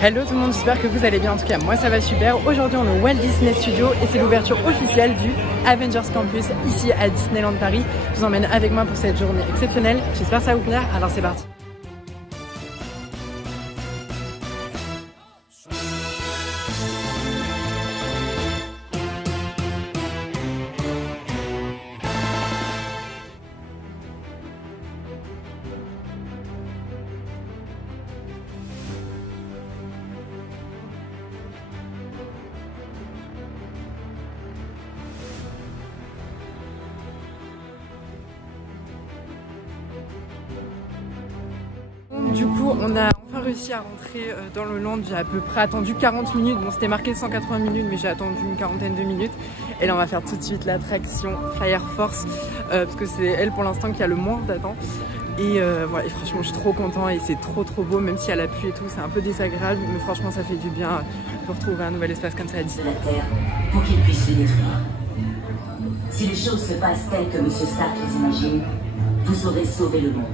Hello tout le monde, j'espère que vous allez bien. En tout cas, moi ça va super. Aujourd'hui, on est au Walt Disney Studios et c'est l'ouverture officielle du Avengers Campus ici à Disneyland Paris. Je vous emmène avec moi pour cette journée exceptionnelle. J'espère que ça va vous plaire. Alors c'est parti. Du coup, on a enfin réussi à rentrer dans le land. J'ai à peu près attendu 40 minutes. Bon, c'était marqué 180 minutes, mais j'ai attendu une quarantaine de minutes. Et là, on va faire tout de suite l'attraction Fire Force, parce que c'est elle pour l'instant qui a le moins d'attente. Et voilà, et franchement, je suis trop content et c'est trop beau, même si à la pluie et tout, c'est un peu désagréable. Mais franchement, ça fait du bien de retrouver un nouvel espace comme ça à Disney. La Terre pour qu'ils puissent les détruire. Si les choses se passent telles que M. Stark les imagine, vous aurez sauvé le monde.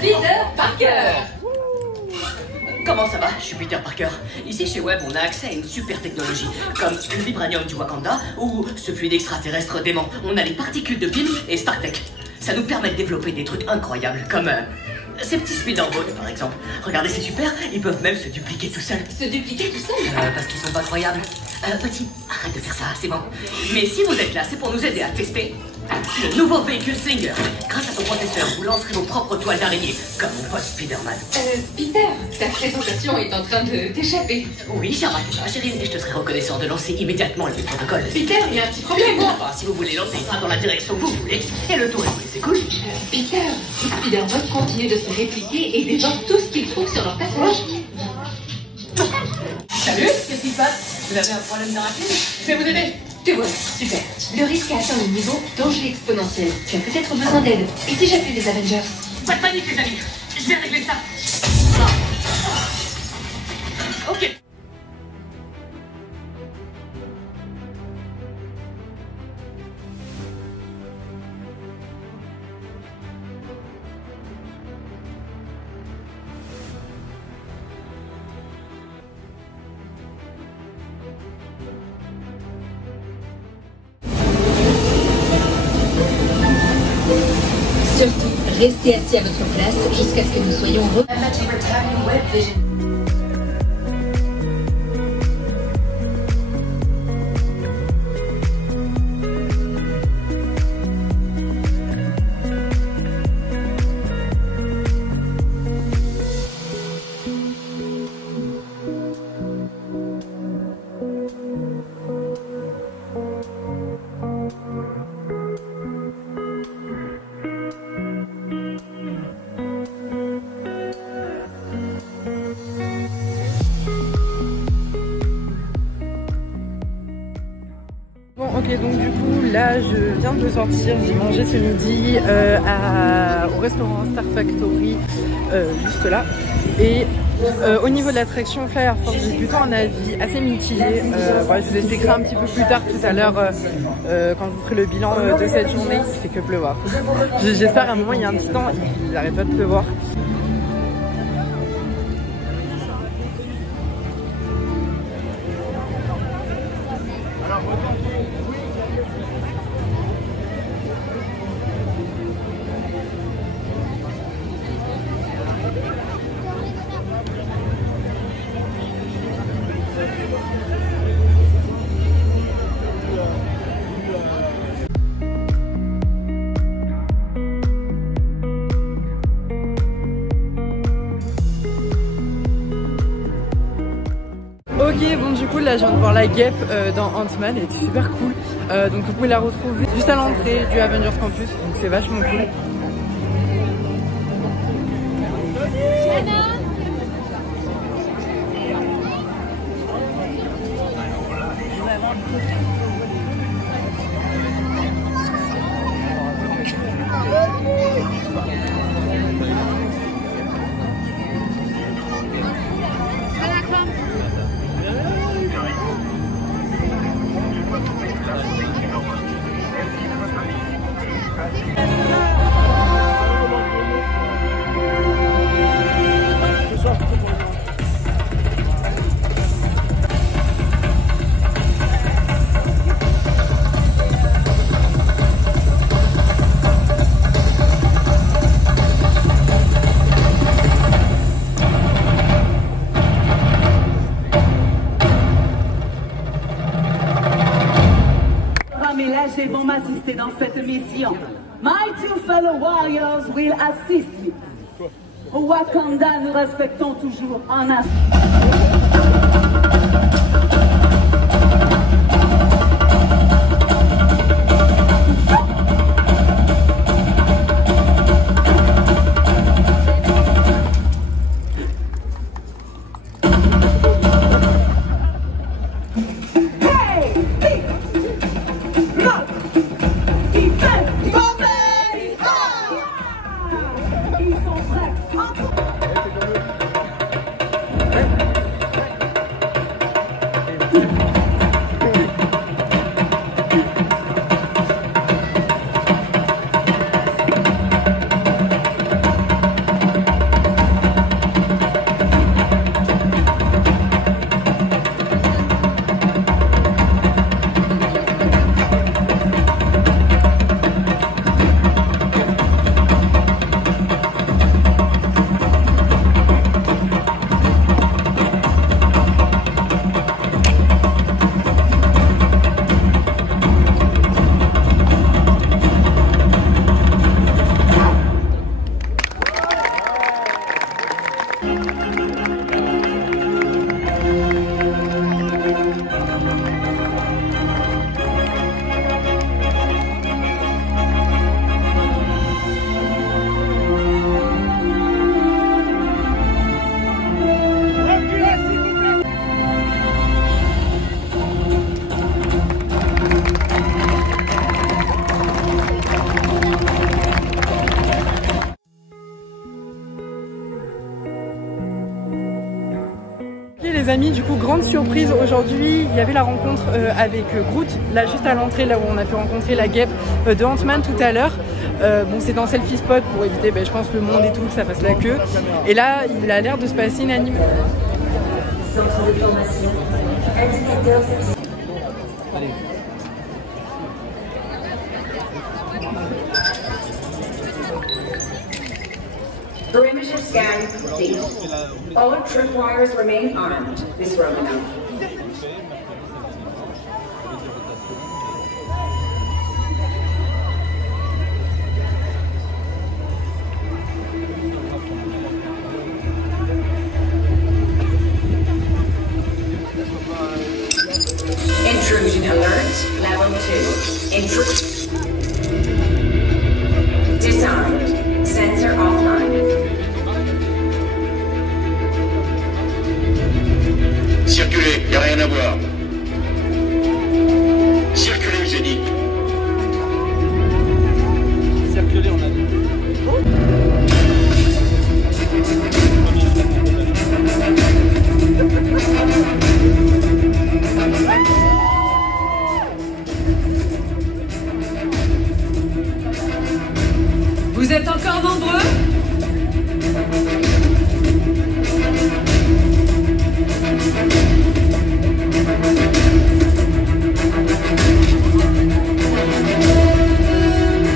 Peter Parker! Comment ça va? Je suis Peter Parker. Ici chez Web, on a accès à une super technologie, comme le vibranium du Wakanda ou ce fluide extraterrestre dément. On a les particules de Pym et StarTech. Ça nous permet de développer des trucs incroyables, comme ces petits speederboats par exemple. Regardez, c'est super, ils peuvent même se dupliquer tout seuls. Se dupliquer tout seul? Parce qu'ils sont pas croyables. Petit, arrête de faire ça, c'est bon. Mais si vous êtes là, c'est pour nous aider à tester le nouveau véhicule Slinger. Grâce à son processeur, vous lancerez vos propres toiles d'araignée, comme mon pote Spider-Man. Peter, ta présentation est en train de t'échapper. Oui, j'ai remarqué ça, chérie, et je te serais reconnaissant de lancer immédiatement le protocole. Peter, il y a un petit problème. Enfin, si vous voulez lancer, il sera dans la direction que vous voulez. Et le tour est roulé, c'est cool. Peter, Spider-Man continue de se répliquer et dévore tout ce qu'il trouve sur leur passage. Salut, qu'est-ce qui se passe? Vous avez un problème de rapide? Je vais vous aider. Te voilà, super. Le risque a atteint le niveau danger exponentiel. Tu as peut-être besoin d'aide. Et si j'appelle les Avengers? Pas de panique, les amis. Je vais régler ça. Ok. Surtout, restez assis à votre place jusqu'à ce que nous soyons heureux. Bon ok, donc du coup là je viens de sortir, j'ai mangé ce midi au restaurant Star Factory juste là. Et au niveau de l'attraction Fire Force, j'ai plutôt un avis assez mitigé. Voilà, je vous expliquerai un petit peu plus tard tout à l'heure quand je vous ferai le bilan de cette journée. Il fait que pleuvoir. J'espère qu'à un moment il y a un petit temps, il n'arrête pas de pleuvoir. Ok, bon du coup là je viens de voir la guêpe dans Ant-Man, elle est super cool. Donc vous pouvez la retrouver juste à l'entrée du Avengers Campus, donc c'est vachement cool. Ils vont m'assister dans cette mission. My two fellow warriors will assist you. Au Wakanda, nous respectons toujours un instant. Les amis, du coup, grande surprise aujourd'hui, il y avait la rencontre avec Groot, là juste à l'entrée, là où on a pu rencontrer la guêpe de Ant-Man tout à l'heure. Bon, c'est dans selfie spot pour éviter, je pense, le monde et tout, que ça fasse la queue. Et là, il a l'air de se passer une anime. Centre de formation, indicateur. Allez. Perimeter scan complete. All tripwires remain armed, Miss Romanoff. Intrusion alert, level 2. Intrusion. Disarmed. Sensor offline. Circulez, y a rien à voir. Circulez, j'ai dit. Circulez, on a dit. Vous êtes encore nombreux ?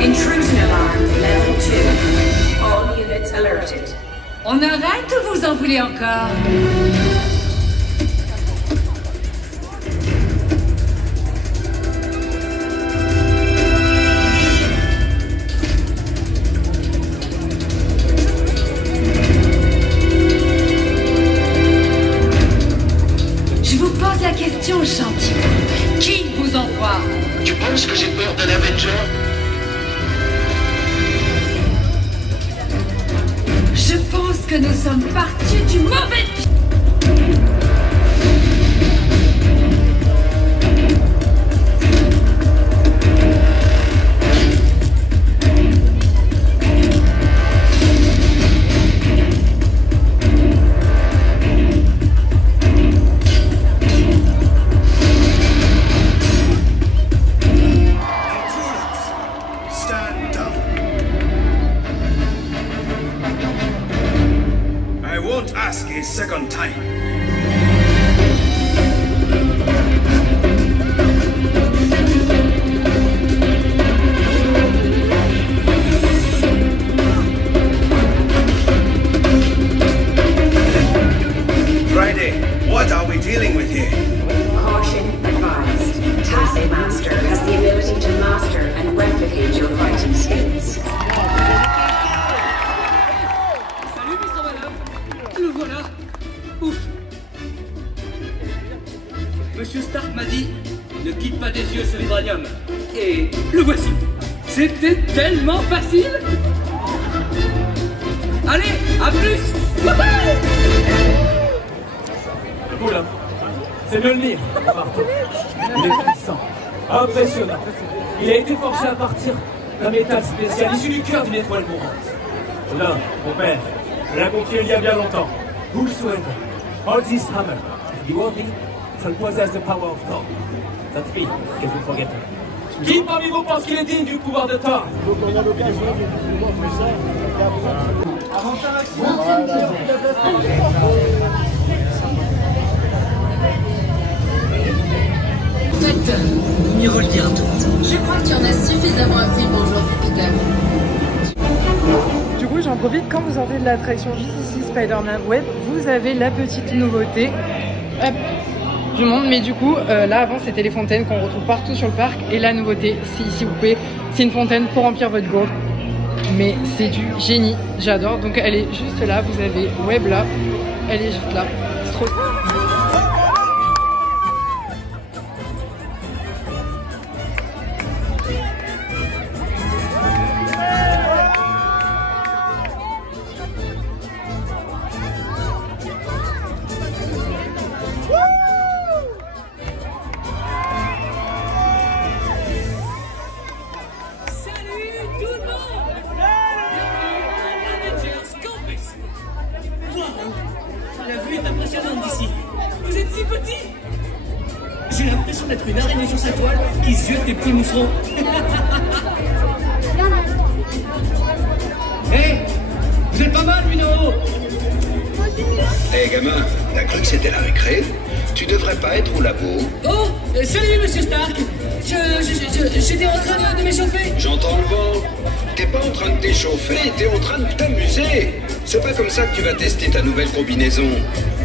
Intrusion alarm, level 2. All units alerted. On arrête ou vous en voulez encore ? Je vous pose la question gentiment. Qui vous envoie ? Tu penses que j'ai peur d'un Avenger? Je pense que nous sommes partis du mauvais pied. Monsieur Stark m'a dit, ne quitte pas des yeux ce vibranium. Et le voici. C'était tellement facile. Allez, à plus. Oula, c'est Mjolnir. Il est puissant, impressionnant. Il a été forgé à partir d'un métal spécial issu du cœur d'une étoile mourante. Là, mon père, je l'ai confié il y a bien longtemps. Whosoever holds this hammer, the worthy shall possess the power of Thor. That's me, because you forget it. Qui parmi vous pense qu'il est digne du pouvoir de Thor? Donc on a l'occasion de on fait ça. Avant ça, On y revient tout. Je crois que tu en as suffisamment appris pour aujourd'hui, Peter. Du coup, j'en profite, quand vous sortez de l'attraction juste ici, Spider-Man Web, vous avez la petite nouveauté. Hop, je montre, mais du coup, là avant c'était les fontaines qu'on retrouve partout sur le parc. Et la nouveauté, c'est ici, vous pouvez, c'est une fontaine pour remplir votre gourde. Mais c'est du génie, j'adore. Donc elle est juste là, vous avez Web là, elle est juste là. C'est trop. La vue est impressionnante d'ici. Vous êtes si petit. J'ai l'impression d'être une araignée sur sa toile qui ziote des petits mousserons. Hé, vous êtes pas mal, lui, là-haut. Hé, gamin, t'as cru que c'était la récré? Tu devrais pas être au labo. Oh, salut, monsieur Stark. J'étais en train de m'échauffer. J'entends le vent. T'es pas en train de t'échauffer, t'es en train de t'amuser. C'est pas comme ça que tu vas tester ta nouvelle combinaison.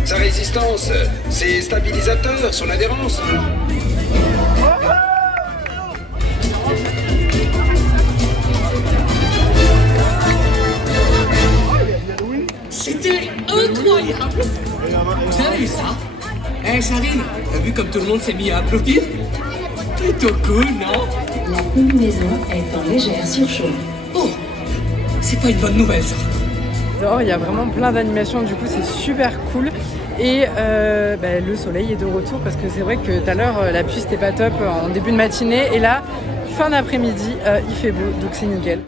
Sa résistance, ses stabilisateurs, son adhérence. C'était incroyable. Vous avez vu ça? Eh, Charline, t'as vu comme tout le monde s'est mis à applaudir? Plutôt cool, non? La combinaison est en légère surchauffe. Oh, c'est pas une bonne nouvelle, ça. Dehors, il y a vraiment plein d'animations, du coup c'est super cool. Et le soleil est de retour parce que c'est vrai que tout à l'heure la pluie c'était pas top en début de matinée. Et là, fin d'après-midi, il fait beau, donc c'est nickel.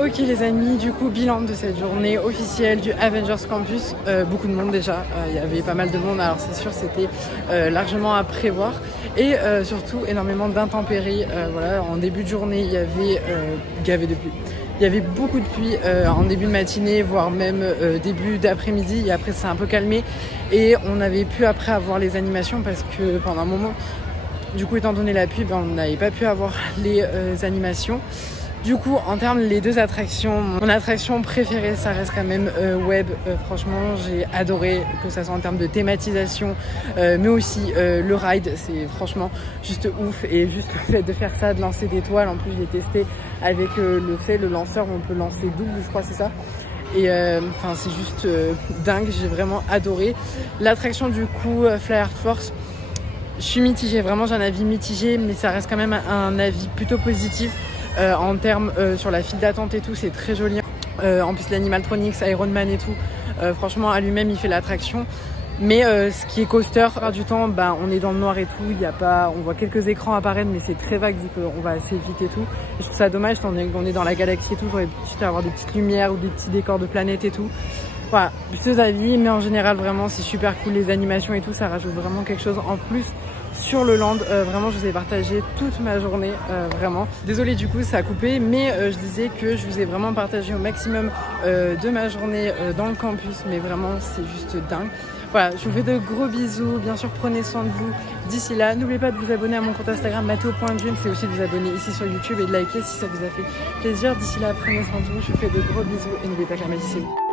Ok les amis, du coup bilan de cette journée officielle du Avengers Campus. Beaucoup de monde déjà, il y avait pas mal de monde, alors c'est sûr c'était largement à prévoir. Et surtout énormément d'intempéries. Voilà, en début de journée il y avait gavé de pluie. Il y avait beaucoup de pluie en début de matinée, voire même début d'après-midi. Et après c'est un peu calmé. Et on n'avait pu après avoir les animations parce que pendant un moment, du coup étant donné la pluie, on n'avait pas pu avoir les animations. Du coup, en termes les deux attractions, mon attraction préférée, ça reste quand même Web. Franchement, j'ai adoré, que ça soit en termes de thématisation, mais aussi le ride, c'est franchement juste ouf. Et juste le fait de faire ça, de lancer des toiles, en plus je l'ai testé avec le lanceur où on peut lancer double, je crois c'est ça. Et enfin c'est juste dingue, j'ai vraiment adoré. L'attraction du coup, Fly Art Force, je suis mitigée, vraiment j'ai un avis mitigé, mais ça reste quand même un avis plutôt positif. En termes sur la file d'attente et tout, c'est très joli. En plus l'animaltronics, Iron Man et tout, franchement à lui-même il fait l'attraction. Mais ce qui est coaster, la plupart du temps, on est dans le noir et tout, il y a pas, on voit quelques écrans apparaître, mais c'est très vague vu qu'on va assez vite et tout. Et je trouve ça dommage, on est dans la galaxie et tout, j'aurais pu avoir des petites lumières ou des petits décors de planètes et tout. Voilà, plusieurs avis, mais en général vraiment c'est super cool, les animations et tout, ça rajoute vraiment quelque chose en plus sur le land. Vraiment je vous ai partagé toute ma journée, vraiment. Désolée du coup ça a coupé, mais je disais que je vous ai vraiment partagé au maximum de ma journée dans le campus, mais vraiment c'est juste dingue. Voilà, je vous fais de gros bisous, bien sûr prenez soin de vous d'ici là. N'oubliez pas de vous abonner à mon compte Instagram matteo.dream, c'est aussi de vous abonner ici sur YouTube et de liker si ça vous a fait plaisir. D'ici là, prenez soin de vous, je vous fais de gros bisous et n'oubliez pas que la magie c'est vous.